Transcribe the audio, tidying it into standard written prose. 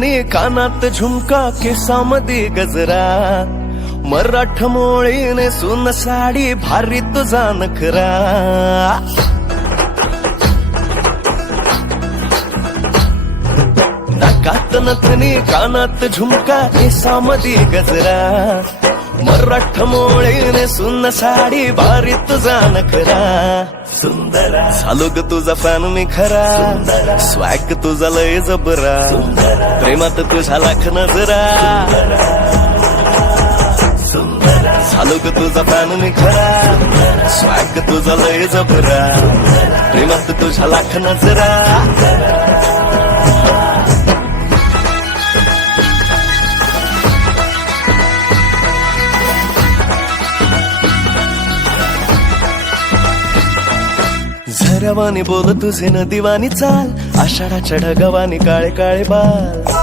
कानात झुमका केसामध्ये गजरा मराठमोळीने सुन साडी भारी तुझा नखरा नाकात नथनी कानात झुमका केसामध्ये गजरा मराठमोळीने सुन साडी भारी तुझा नखरा सुंदरा झालो ग तुझा फॅन मी खरा स्वॅग तुझा लय जबरा प्रेमात तुझा लाख नजरा झालो ग तुझा फॅन मी खरा स्वॅग तुझा लय जबरा प्रेमात तुझा लाख नजरा झरवानी बोल तुझे नदीवानी चाल आषाढाच्या ढगावानी काळे काळे बाल